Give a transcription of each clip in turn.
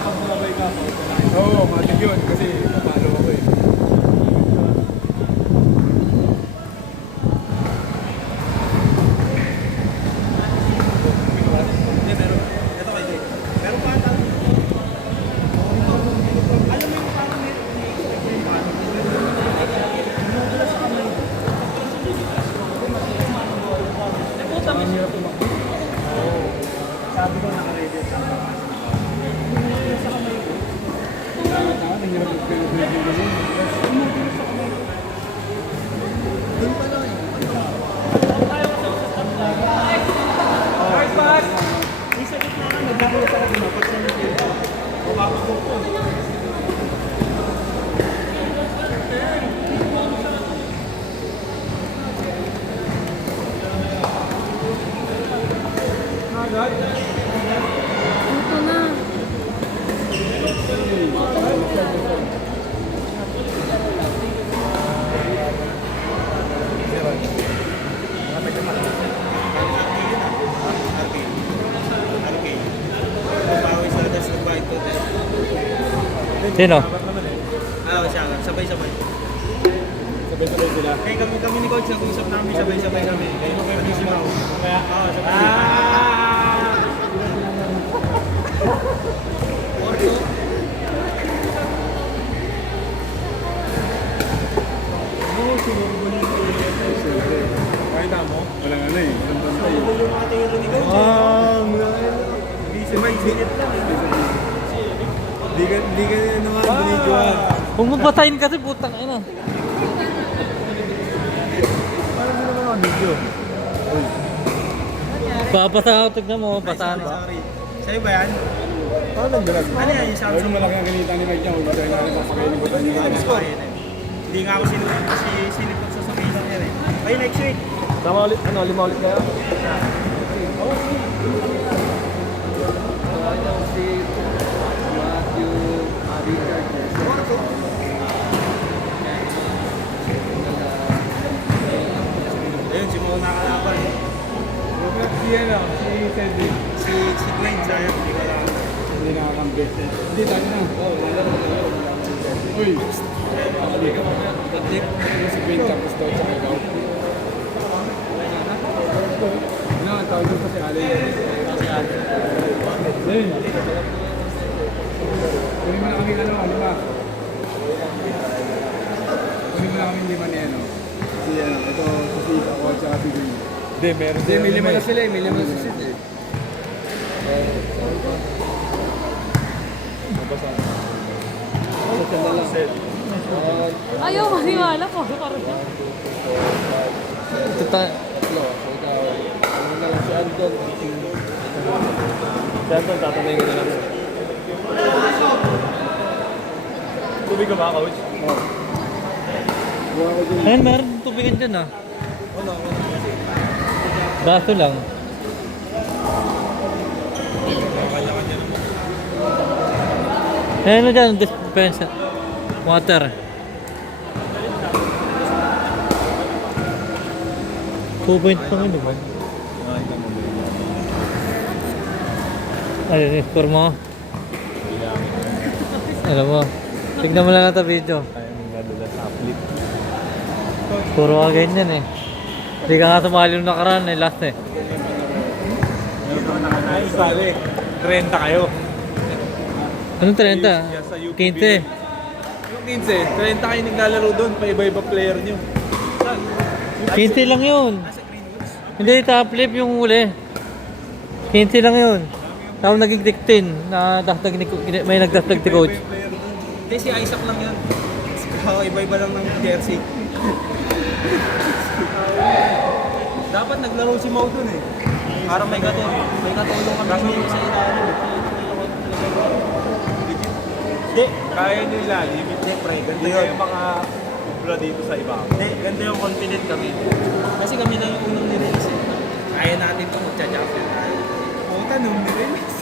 pag sumabay ka, oo, matig yun kasi napalo ako eh. Sabi ko naka-ready sa kamay ko. Doon pa lang eh. Isa gitna ka, nagbubulat ako doon. Pag sa nito, mapapagod ko. Ito na. Sino? Siya, sabay-sabay. Sabay-sabay sila. Kaya kami ni Coach, nag-usap namin sabay-sabay kami. Kaya mo kayo si Mau. Kaya, sabay. Pakita mo? Walang ano eh. Walang bantay. Yung mga tiro ni Coach. Si Mike, sinit lang. Di ka ano nga binidyo ah. Kung magbasahin kasi putang ina. Parang hindi naman ako video. Babasa ako, tignan mo, basahan ba? Sorry. Sa'yo ba yan? Parang nagdalag. Ano yan yung Pero Samsung? malaki ang ganita ni Mike niya. Huwag tayo natin papakainin ko tayo niya. Hindi nga ako sinipot sa sabihin yan eh. Ay, next week. Tama ulit, ano, 5 ulit kaya? Ayun, si Mo nakalaban. Si ano, si Cedric. Si Glenn, sayang, hindi ko lang. Hindi nakakampi. Hindi, tayo na. Uy! Batik. Si Gwen tapos daw sa ikaw. Ano, ang tawag doon kasi Allen. Si Allen. Then, kunin mo na kami ano, 5. Kunin mo na kami 5 ni ano. Si ano, ito, si ako at saka si Gwen. Hindi, meron. Hindi, may 5 na sila eh. May 5 na sila eh. Ayaw maniwala po. Parang Ito tayo. Siyempre, tatanay ko na lang. Tubig ka ba, Coach? Oo. Buha ko dun. Ayun, meron tubigan dyan ah. Baso lang. Ayun na dyan, dispenser. Water. Point pang ino ba? Ayun, score mo. Alam mo, tignan mo lang ito video. Puro ka ganyan eh. Hindi ka nga sumali nung nakaraan eh, last eh. Ay, sali. 30 kayo. Anong 30? 15. Yung 15, 30 kayo naglalaro doon. Pa-iba-iba player nyo. 15 lang yun. Hindi, top flip yung uli. 15 lang yun. Tapos naging 16 na dagdag ni, may nagdagdag ni coach. Hindi, si Isaac lang yan. Iba-iba lang ng jersey. Dapat naglaro si Mau dun eh. Para may katulong kami sa ilalim. Hindi. Kaya nyo ilalim. Siyempre, ganito Hindi yun. kayo mga bula dito sa iba. Hindi, ganito yung confident kami. Kasi kami lang yung unang nirelease eh. Kaya natin ito magcha-champion. Puta, nung nirelease.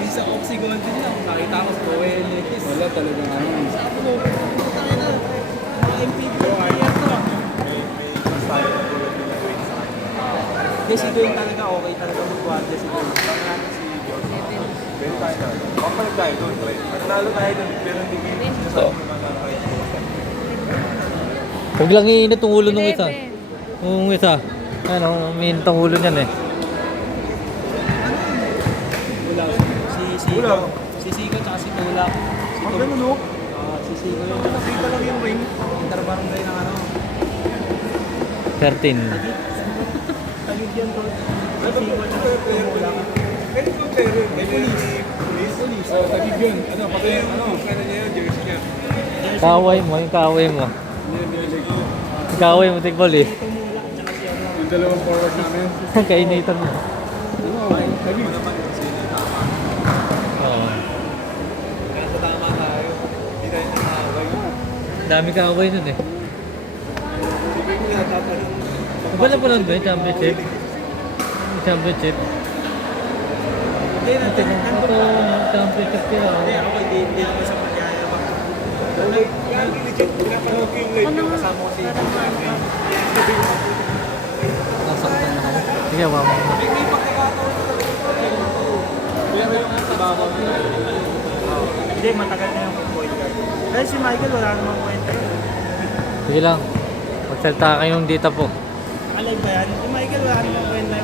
Yung sa Oxy Golden lang, nakita ko sa OLX. Wala talaga ano. Sabi ko, puta na. Mga MPB player to. May style na tulad nila Queen sa kanya. Hindi, si Dwayne talaga okay talaga mag-guardia si Dwayne. Parang natin si George. Ben tayo. magpapalag tayo doon, pre. Mananalo tayo doon, pero hindi ko yung sinasabi ko mananalo. Huwag lang iinit ang ulo nung isa. Nung isa. Ano, umiinit ang ulo niyan eh. Si Siko. Si Siko tsaka si Tulak. Si Ang Tulak. ganun, no? Si Siko yung Nakita lang yung ring. interbarangay ng ano. 13. Tagig yan to. Si Siko tsaka si Tulak. Ganun ko, pero may police. Police? Oh, tagig yun. Ano, pati yung kaya niya yun, jersey niya. Kaway mo, yung kaway mo. Kaway mo, tikbol eh. Yung dalawang forward namin. Kainitan mo. Ano, tagig. Oo. Kaya tama tayo. Hindi tayo nakakaway. Dami kaway nun eh. Wala pa lang ba yung championship? Yung championship? Hindi, Ito, championship kaya. Hindi, ako hindi naman sa panyayabang. Yan, legit. Pinapanood ko yung live yung kasama ko si Nasaktan na ako. Sige, mama. May pagkakataon na Kaya may mga trabaho. Hindi, matagal na yung point guard. Dahil si Michael wala namang kwenta yun. Sige lang. Magsalita kayong dita po. Alam ba yan? Si Michael wala namang kwenta